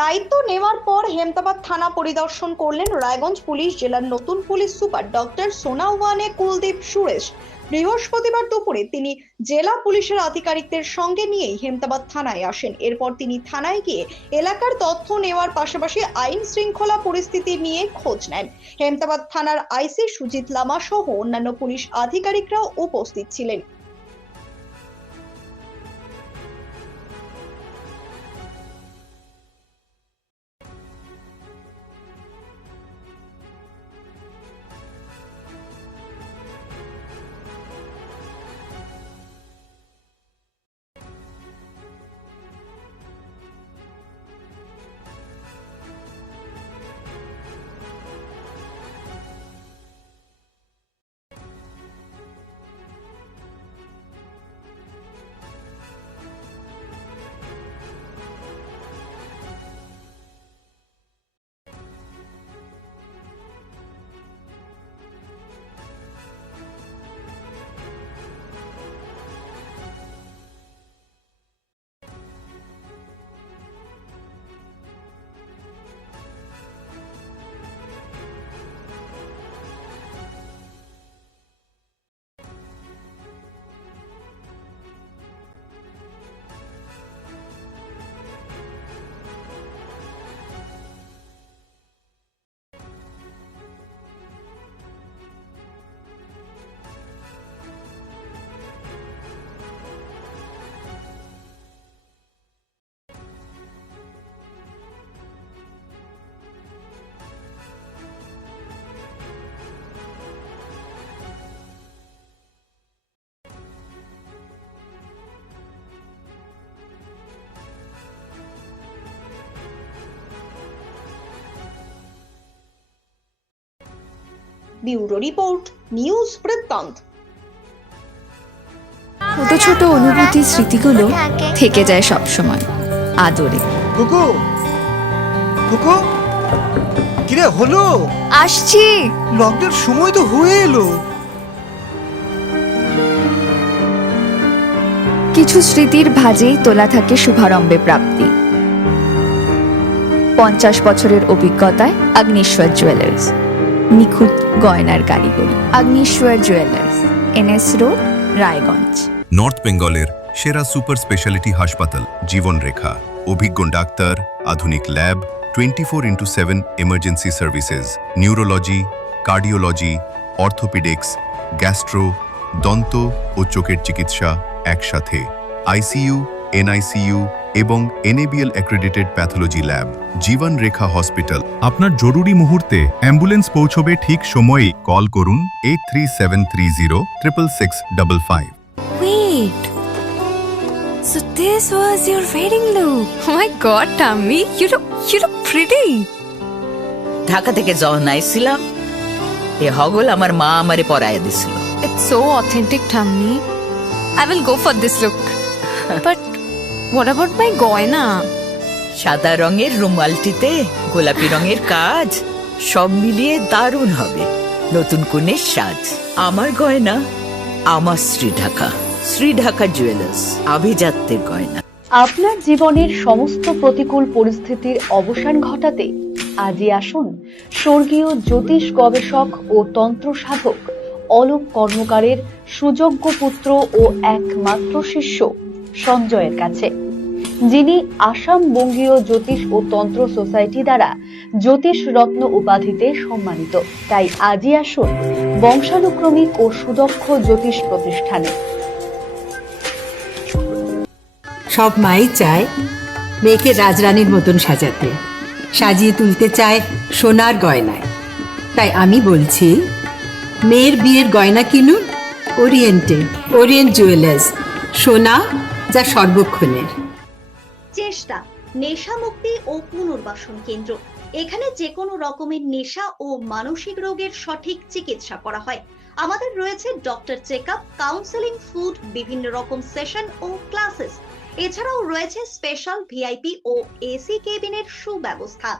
দায়িত্ব নেওয়ার পর হেমতাবাদ থানা পরিদর্শন করলেন রায়গঞ্জ পুলিশ জেলার নতুন police super doctor Sonawane Kuldeep Suresh. বৃহস্পতিবার দুপুরে তিনি জেলা পুলিশের আধিকারিকদের সঙ্গে নিয়েই হেমতাবাদ থানায় আসেন। এরপর তিনি থানায় গিয়ে এলাকার তথ্য নেওয়ার পাশাপাশি আইন শৃঙ্খলা পরিস্থিতি নিয়ে খোঁজ নেন। হেমতাবাদ থানার আইসি সুজিত লামা সহ অন্যান্য পুলিশ আধিকারিকরাও উপস্থিত ছিলেন। ব্যুরো রিপোর্ট, নিউজ বৃত্তান্ত। ছোট ছোট অনুভূতি স্মৃতিগুলো থেকে যায় সব সময় আদরে। কুকু কুকু কিরে হলো? আসছি। লকডাউন সময় তো হয়ে এলো। কিছু স্মৃতির ভাজেই তোলা থাকে শুভারম্ভে প্রাপ্তি। 50 বছরের অভিজ্ঞতায় আগ্নেশ্বর জুয়েলার্স, নিখুঁত গয়নার কারিগরি। Agneshwar jewellers, NS road, Raiganj. North বেঙ্গলের সেরা সুপার স্পেশালিটি হাসপাতাল জীবন রেখা, অভিজ্ঞ ডাক্তার, আধুনিক lab, 24x7 emergency services, neurology, cardiology, orthopaedics, gastro, দন্ত ও চোখের চিকিৎসা একসাথে, ICU, NICU এবং NABL অ্যাক্রেডিটেড প্যাথোলজি ল্যাব। জীবন রেখা হসপিটাল। আপনার জরুরি মুহূর্তে অ্যাম্বুলেন্স পৌঁছবে ঠিক সময়ে। কল করুন 83730 66655। Wait. So this was your wedding look. Oh my god, Tammy, you look pretty. Dhaka থেকে যখন আইছিলাম এ হগল আমার মা আমারে পরাইয়া দিছিল। It's so authentic, Tammy. I will go for this look. But what about my goina? সাদা রঙের রুমালটিতে গোলাপি রঙের কাজ, সব মিলিয়ে দারুণ হবে নতুন কনের সাজ। আমার গয়না আমার শ্রী ঢাকা জুয়েলার্স, আভিজাত্যের গয়না। আপনার জীবনের সমস্ত প্রতিকূল পরিস্থিতির অবসান ঘটাতে আজই আসুন স্বর্গীয় জ্যোতিষ গবেষক ও তন্ত্র সাধক অলোক কর্মকারের সুযোগ্য পুত্র ও একমাত্র শিষ্য সঞ্জয়ের কাছে, যিনি আসাম বঙ্গীয় জ্যোতিষ ও তন্ত্র সোসাইটি দ্বারা জ্যোতিষ রত্ন উপাধিতে সম্মানিত। তাই আজই আসুন বংশানুক্রমিক ও সুদক্ষ জ্যোতিষ প্রতিষ্ঠানে। সব মাই চায় মেয়েকে রাজরানীর মতন সাজাতে, সাজিয়ে তুলতে চায় সোনার গয়নায়। তাই আমি বলছি মেয়ের বিয়ের গয়না কিনুন ওরিয়েন্ট জুয়েলার্স, সোনা যা সর্বক্ষণের। চেষ্টা নেশা মুক্তি ও পুনর্বাসন কেন্দ্র। এখানে যে কোনো রকমের নেশা ও মানসিক রোগের সঠিক চিকিৎসা করা হয়। আমাদের রয়েছে ডক্টর চেকআপ, কাউন্সেলিং, ফুড, বিভিন্ন রকম সেশন ও ক্লাসেস। এছাড়াও রয়েছে স্পেশাল VIP ও AC কেবিনের সুব্যবস্থা।